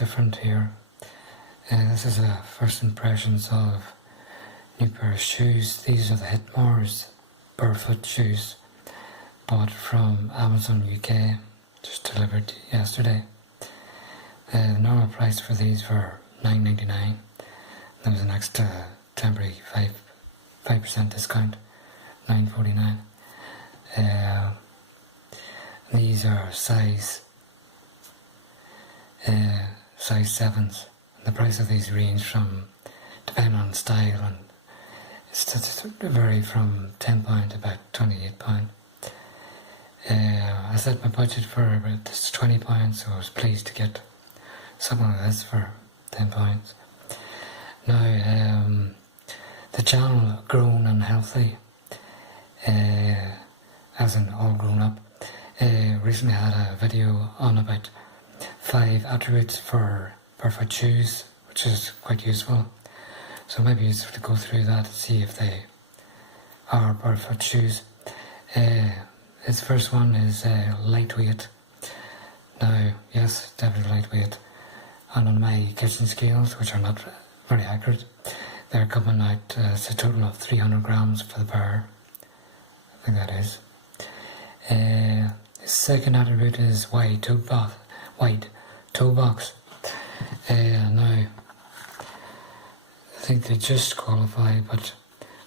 different here. This is a first impressions of new pair of shoes. These are the Hitmars Barefoot shoes, bought from Amazon UK, just delivered yesterday. The normal price for these were $9.99. There was an extra temporary 5% discount, $9.49. These are size 7s. The price of these range from, depending on style, and it's vary from £10 to about £28. I set my budget for about £20, so I was pleased to get something like this for £10. Now, the channel Grown and Healthy, as in all grown up, recently had a video on about 5 attributes for barefoot shoes, which is quite useful. So maybe it's to go through that and see if they are barefoot shoes. Its first one is lightweight. Now, yes, definitely lightweight. And on my kitchen scales, which are not very accurate, they're coming out as a total of 300 grams for the pair. I think that is. The second attribute is wide toe box. Now, I think they just qualify, but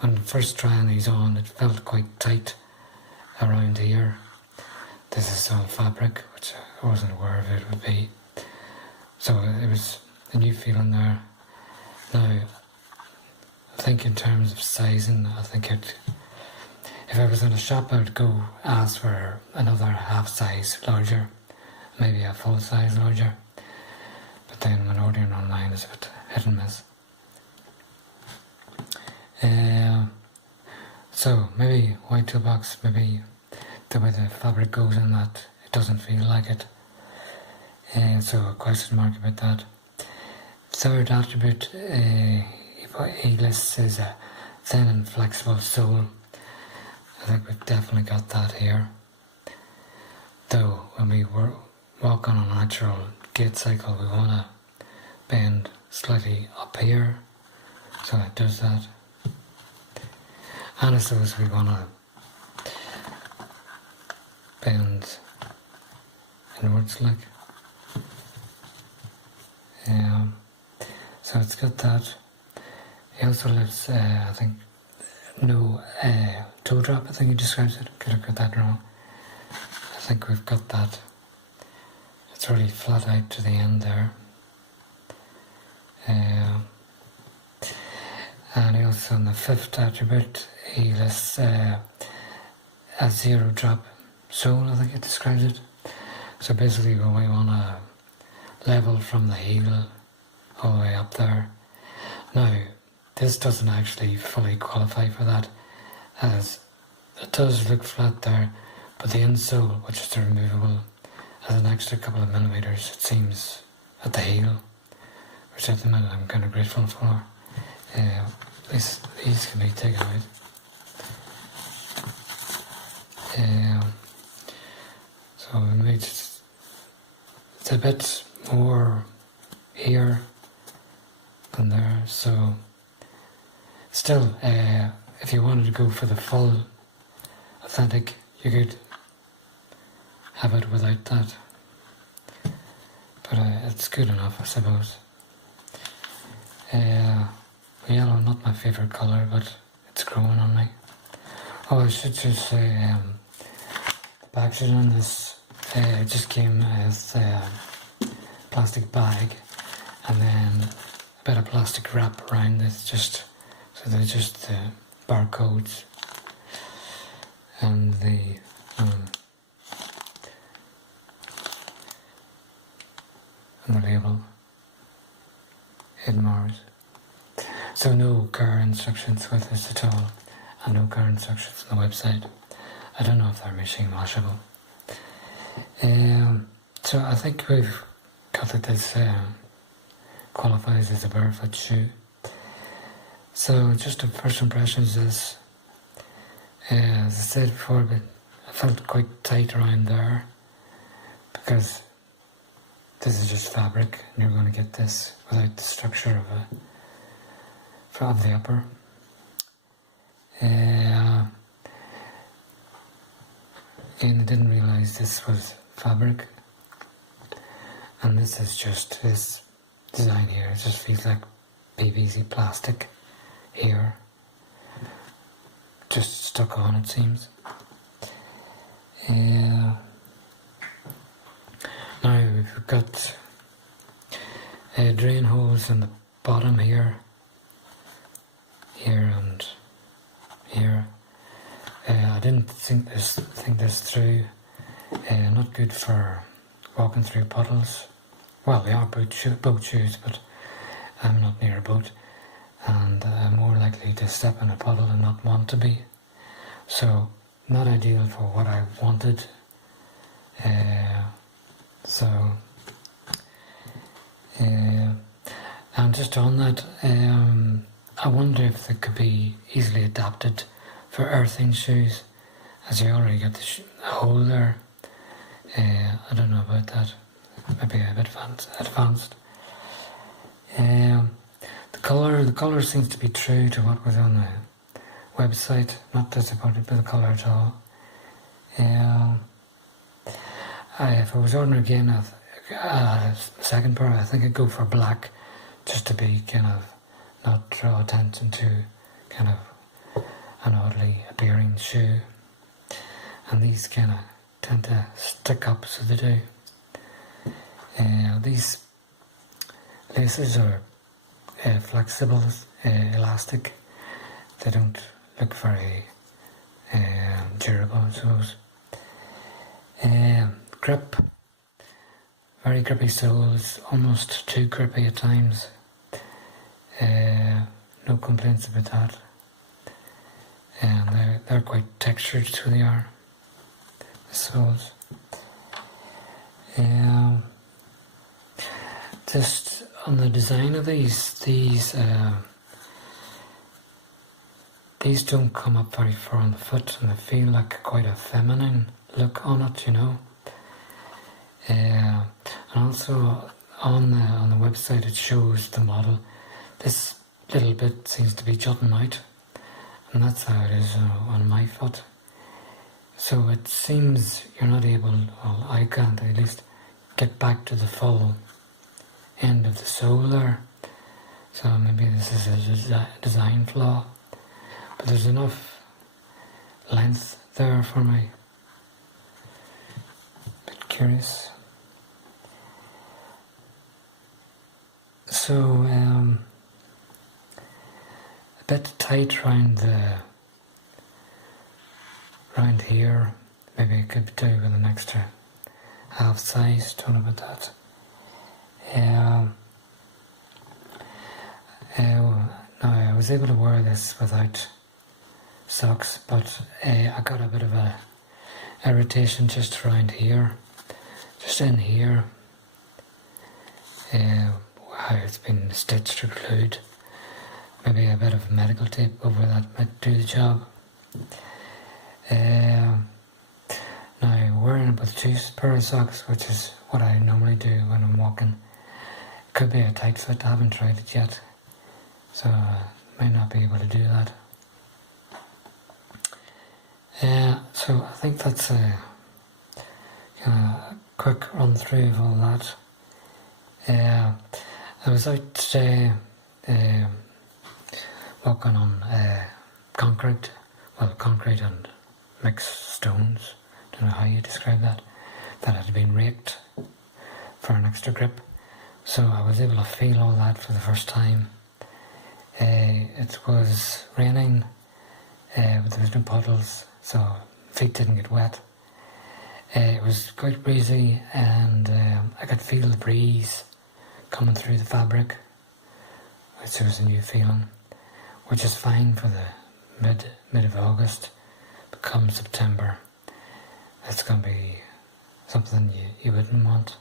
when first trying these on, it felt quite tight around here. This is some fabric, which I wasn't aware of it would be. So it was a new feeling there. Now, I think in terms of sizing, I think if I was in a shop, I would go ask for another half size larger, maybe a full size larger. But then when ordering online, it's a bit hit and miss. So maybe white toe box, maybe the way the fabric goes in that, it doesn't feel like it. So a question mark about that. Third attribute he lists is a thin and flexible sole. I think we've definitely got that here. Though when we walk on a natural gait cycle, we want to bend slightly up here, so it does that. And I suppose we want to bend inwards like. So it's got that. He also lists, I think, no toe drop, I think he describes it. Could have got that wrong. I think we've got that. It's really flat out to the end there. And he also, in the fifth attribute, he lists a zero drop sole, I think it describes it. So basically we want to level from the heel all the way up there. Now, this doesn't actually fully qualify for that, as it does look flat there, but the insole, which is the removable, has an extra couple of millimeters, it seems, at the heel, which at the minute I'm kind of grateful for. These can be taken out. So maybe it's a bit more here than there, so still, if you wanted to go for the full authentic, you could have it without that, but it's good enough, I suppose. Yellow, not my favourite colour, but it's growing on me. Oh, I should just say, the packaging on this, it just came with a plastic bag, and then a bit of plastic wrap around it, so they're just the barcodes and the label, Hitmars. So no car instructions with this at all, and no car instructions on the website. I don't know if they're machine washable. So I think we've got that this qualifies as a barefoot shoe. So just the first impressions is, as I said before, I felt quite tight around there, because this is just fabric, and you're going to get this without the structure of the upper. And I didn't realise this was fabric, and this is just this design here. It just feels like PVC plastic here, just stuck on, it seems. Now we've got drain holes in the bottom here, and here. I didn't think this through. Not good for walking through puddles. Well, they are boat shoes, but I'm not near a boat, and I'm more likely to step in a puddle and not want to be. So, not ideal for what I wanted. And just on that, I wonder if it could be easily adapted for earthing shoes, as you already got the hole there. I don't know about that, maybe a bit advanced. The colour seems to be true to what was on the website. Not disappointed by the colour at all. If I was ordering again a second pair, I think I'd go for black, just to be kind of not draw attention to kind of an oddly appearing shoe. And these kind of tend to stick up, so they do. These laces are flexible, elastic. They don't look very durable, I suppose. Grip, very grippy soles, almost too grippy at times. No complaints about that. And they're quite textured, so they are, the soles. Just on the design of these don't come up very far on the foot, and they feel like quite a feminine look on it, you know. And also on the website it shows the model. This little bit seems to be jutting out, and that's how it is on my foot. So it seems you're not able, well, I can't at least, get back to the full end of the sole there. So maybe this is a design flaw, but there's enough length there for me. A bit curious. So a bit tight round here. Maybe I could do with an extra half size. Don't know about that. Now I was able to wear this without socks, but I got a bit of a irritation just around here, just in here. How it's been stitched or glued. Maybe a bit of medical tape over that might do the job. Now wearing it with 2 pairs of socks, which is what I normally do when I'm walking. It could be a tight fit, I haven't tried it yet, so I might not be able to do that. So I think that's a quick run through of all that. I was out today walking on concrete and mixed stones. Don't know how you describe that. That had been raked for an extra grip. So I was able to feel all that for the first time. It was raining, but there was no puddles, so feet didn't get wet. It was quite breezy, and I could feel the breeze coming through the fabric, which was a new feeling, which is fine for the mid of August. But come September, it's going to be something you wouldn't want.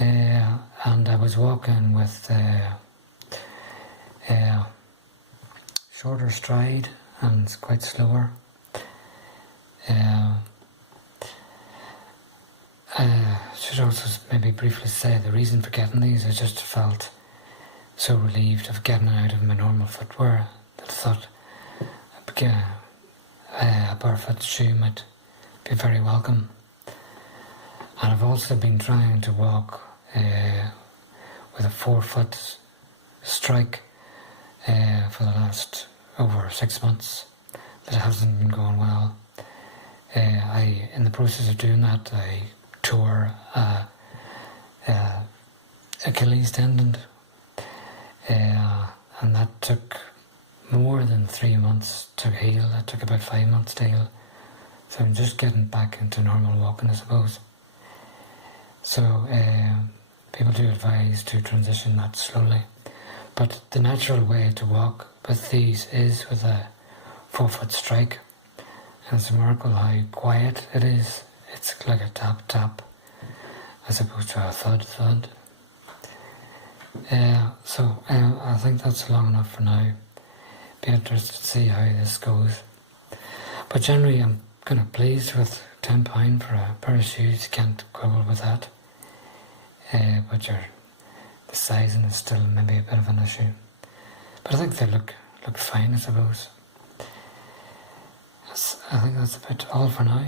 And I was walking with shorter stride and quite slower. should also maybe briefly say the reason for getting these. I just felt so relieved of getting out of my normal footwear that I thought a barefoot shoe might be very welcome. And I've also been trying to walk with a forefoot strike for the last over 6 months, but it hasn't been going well. In the process of doing that, I tore Achilles tendon, and that took more than 3 months to heal. That took about 5 months to heal. So I'm just getting back into normal walking, I suppose. So people do advise to transition that slowly, but the natural way to walk with these is with a forefoot strike, and it's a miracle how quiet it is. It's like a tap tap as opposed to a thud thud. So I think that's long enough for now. Be interested to see how this goes. But generally I'm kind of pleased with £10 for a pair of shoes. Can't quibble with that. But the sizing is still maybe a bit of an issue. But I think they look fine, I suppose. I think that's about all for now.